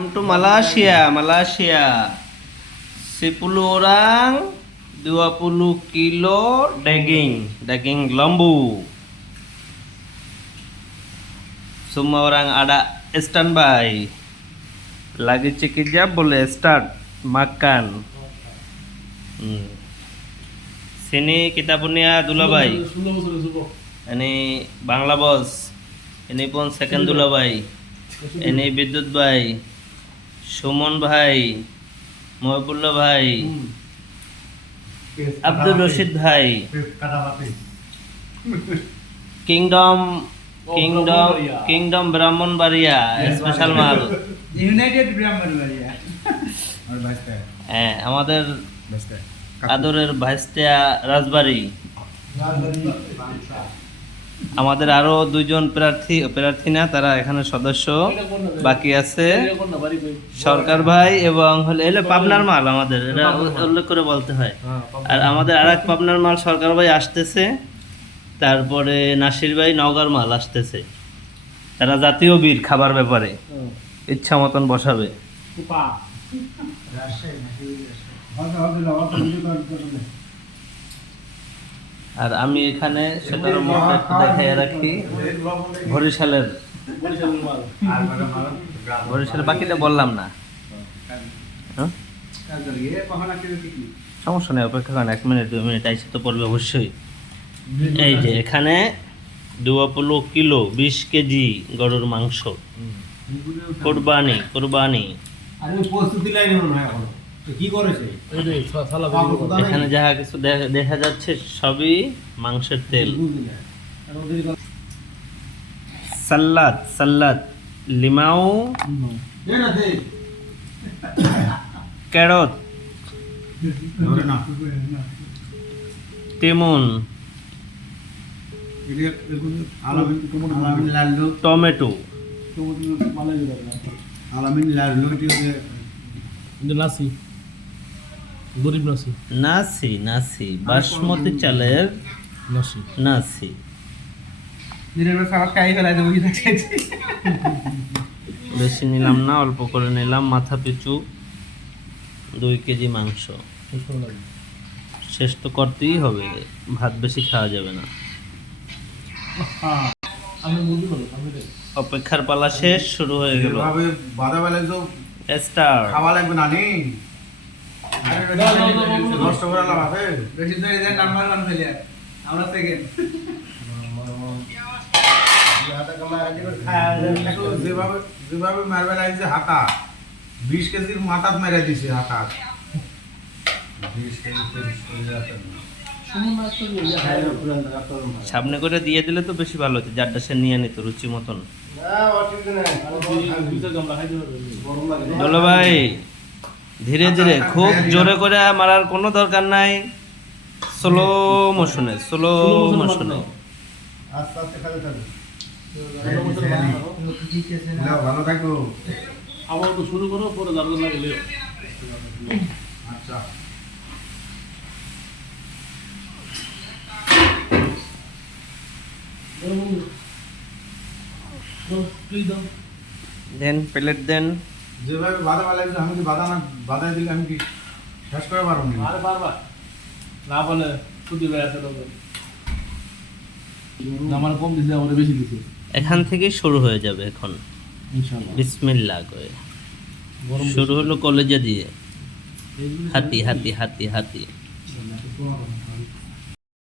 To Malaysia, Malaysia. 10 orang, 20 kilo daging lembu. Semua orang ada standby. Lagi cikijab boleh start makan. Sini kita punya Dulabai. Ini Bangla Bos. Ini pun second Dulabai. Ini Bidut Bhai, Suman ভাই, মহিবুল্লাহ ভাই, আব্দুর রশিদ ভাই, kingdom Brahmanbaria special মাল, United Brahmanbaria. হ্যাঁ, আমাদের আদরের ভাইস্তিয়া রাজবাড়ি। আমাদের আরো দুইজন প্রার্থী না, তারা এখানে সদস্য বাকি আছে, সরকার ভাই এবং হলে পাবনার মাল আমাদের, এটা উল্লেখ করে বলতে হয়। আর আমাদের আর এক পাবনার মাল সরকার ভাই আসতেছে, তারপরে নাসির ভাই নওগাঁর মাল আসতেছে। তারা জাতীয় বীর খাবার ব্যাপারে ইচ্ছা মতন বসাবে। আর আমি এখানে সেটার মধ্যে একটু দেখাই রাখি বরিশালের বাকিটা বললাম না, সমস্যা নেই, অপেক্ষা করেন 1 মিনিট 2 মিনিট, আইসে তো পড়বে অবশ্যই। এই যে এখানে 20 কিলো 20 কেজি গরুর মাংস, কোরবানি। এখানে যাহা কিছু দেখা যাচ্ছে সবই মাংসের তেল। সাল্লাদ লিমাও, ক্যারট, তিমুন, টমেটো, নাসি বাসমতি চালের নাসি। বেশি নিলাম না, অল্প করে নিলাম। মাথা পিছু 2 কেজি মাংস, শেষ তো করতেই হবে, ভাত বেশি খাওয়া যাবে না। অপেক্ষার পালা শেষ, শুরু হয়ে গেল। খাওয়া লাগবে না নি, নষ্ট করে লাগাবে। নাম্বার 1 প্লেয়ার, আমরা সেকেন্ড। যেভাবে মারবে লাগছে হাতা, 20 কেজির মাথাত মেরে দিছে হাতা। সামনে করে দিয়ে দিলে তো বেশি ভালো হতো, যারটা সে নিয়ে নিত রুচি মতন। বলো ভাই, ধীরে ধীরে, খুব জোরে করে মারার কোনো দরকার নাই, স্লো মোশনে। ভালো থাকো, আবার তো শুরু করো, পরে দরকার লাগলে। আচ্ছা, দেন প্লেট দেন। যেভাবে বাধা লাগছে, আমি কি বাধা দিলে আমি কি শেষ করে পারবো না? আরে পারবা না, বলে শুধু বেড়াতে দেবো, আমার কম দিছে, আমার বেশি দিছে। এখান থেকে শুরু হয়ে যাবে এখন ইনশাআল্লাহ। বিসমিল্লাহ করে শুরু হলো কলেজে দিয়ে, হাতি।